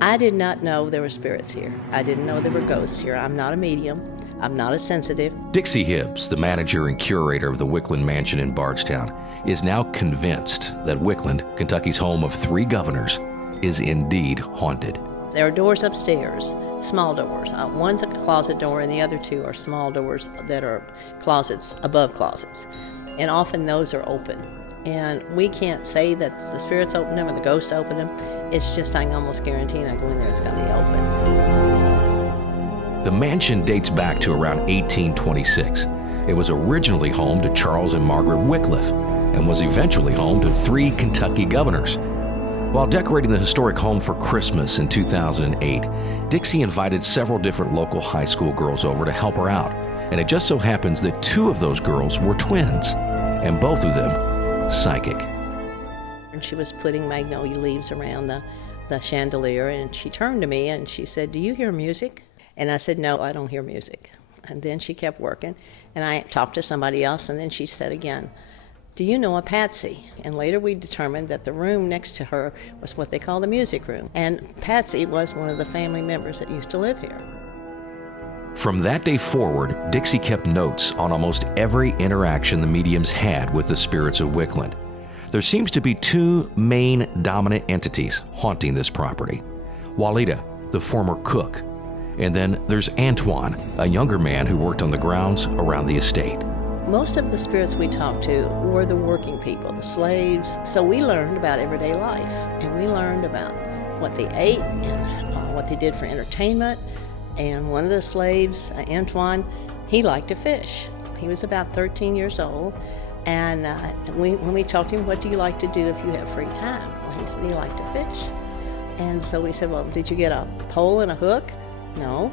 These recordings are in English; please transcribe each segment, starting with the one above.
I did not know there were spirits here. I didn't know there were ghosts here. I'm not a medium. I'm not as sensitive. Dixie Hibbs, the manager and curator of the Wicklund Mansion in Bardstown, is now convinced that Wicklund, Kentucky's home of 3 governors, is indeed haunted. There are doors upstairs, small doors. One's a closet door and the other 2 are small doors that are closets above closets. And often those are open. And we can't say that the spirits open them or the ghosts open them. It's just, I can almost guarantee when I go in there, it's going to be open. The mansion dates back to around 1826. It was originally home to Charles and Margaret Wycliffe and was eventually home to 3 Kentucky governors. While decorating the historic home for Christmas in 2008, Dixie invited several different local high school girls over to help her out. And it just so happens that 2 of those girls were twins, and both of them psychic. And she was putting magnolia leaves around the chandelier, and she turned to me and she said, "Do you hear music?" And I said, "No, I don't hear music." And then she kept working, and I talked to somebody else, and then she said again, "Do you know a Patsy?" And later we determined that the room next to her was what they call the music room. And Patsy was one of the family members that used to live here. From that day forward, Dixie kept notes on almost every interaction the mediums had with the spirits of Wicklund. There seems to be 2 main dominant entities haunting this property. Walida, the former cook, and then there's Antoine, a younger man who worked on the grounds around the estate. Most of the spirits we talked to were the working people, the slaves. So we learned about everyday life, and we learned about what they ate and what they did for entertainment. And one of the slaves, Antoine, he liked to fish. He was about 13 years old. And when we talked to him, "What do you like to do if you have free time?" Well, he said he liked to fish. And so we said, "Well, did you get a pole and a hook?" "No,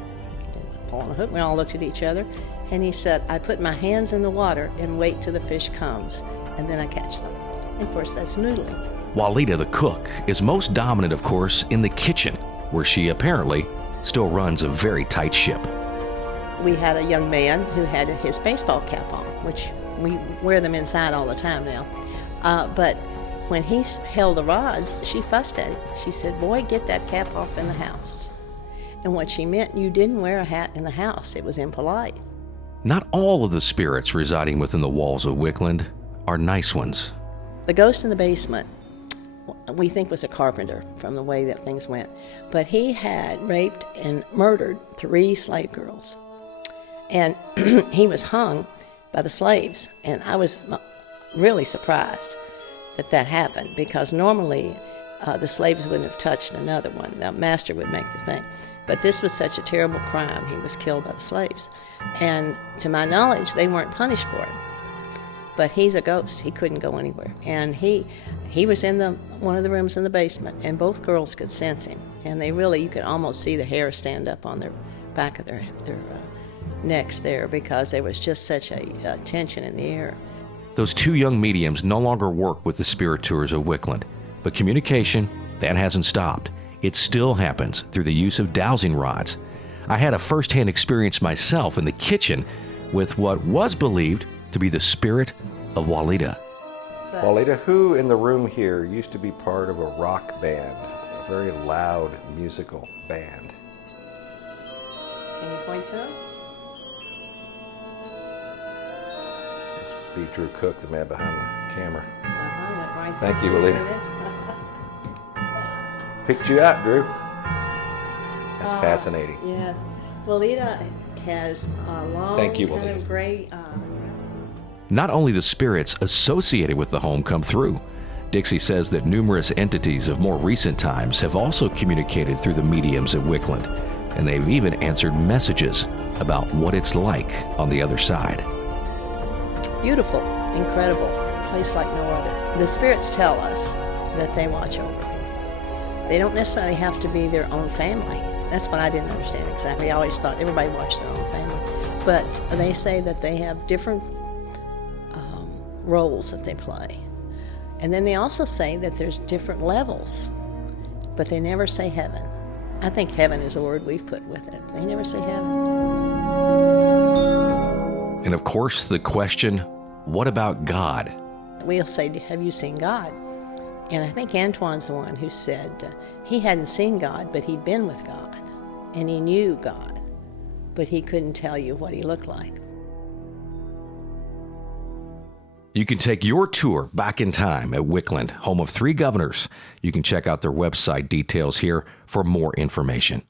a pole and a hook." We all looked at each other. And he said, "I put my hands in the water and wait till the fish comes, and then I catch them." And of course, that's noodling. Walida, the cook, is most dominant, of course, in the kitchen, where she apparently still runs a very tight ship. We had a young man who had his baseball cap on, which we wear them inside all the time now. But when he held the rods, she fussed at him. She said, "Boy, get that cap off in the house." And what she meant, you didn't wear a hat in the house. It was impolite. Not all of the spirits residing within the walls of Wicklund are nice ones. The ghost in the basement, we think was a carpenter from the way that things went. But he had raped and murdered 3 slave girls. And he was hung by the slaves. And I was really surprised that that happened, because normally the slaves wouldn't have touched another one. The master would make the thing. But this was such a terrible crime. He was killed by the slaves. And to my knowledge, they weren't punished for it. But he's a ghost. He couldn't go anywhere. And he was in one of the rooms in the basement, and both girls could sense him. And they really, you could almost see the hair stand up on their back of their necks there, because there was just such a tension in the air. Those 2 young mediums no longer work with the spirit tours of Wicklund, but communication, that hasn't stopped. It still happens through the use of dowsing rods. I had a first-hand experience myself in the kitchen with what was believed to be the spirit of Walida. Walida, who in the room here used to be part of a rock band, a very loud musical band? Can you point to him? Must be Drew Cook, the man behind the camera. Right. Thank you, Walida. Picked you out, Drew. That's fascinating. Yes. Walida has a long, Thank you, kind Walida. of gray... Not only the spirits associated with the home come through, Dixie says that numerous entities of more recent times have also communicated through the mediums at Wicklund, and they've even answered messages about what it's like on the other side. Beautiful, incredible, a place like no other. The spirits tell us that they watch over me. They don't necessarily have to be their own family. That's what I didn't understand exactly. I always thought everybody watched their own family. But they say that they have different roles that they play. And then they also say that there's different levels, but they never say heaven. I think heaven is a word we've put with it. They never say heaven. And of course, the question, what about God? We'll say, have you seen God? And I think Antoine's the one who said he hadn't seen God, but he'd been with God. And he knew God, but he couldn't tell you what he looked like. You can take your tour back in time at Wicklund, home of 3 governors. You can check out their website details here for more information.